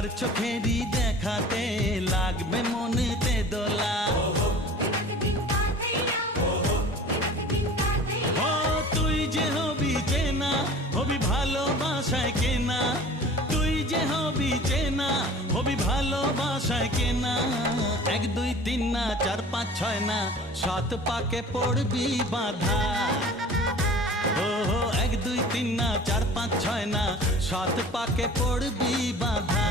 তোমার চোখেরই দেখাতে লাগবে মনেতে দোলা। ও তুই যে হবি চেনা, হবি ভালোবাসায় কেনা, তুই যে হবি চেনা, হবি ভালোবাসায় কেনা। 1 2 3 না 4 5 6 না 7 পাকে পড়বি বাধা। ও 1 2 3 না 4 5 6 না 7 পাকে পড়বি বাধা।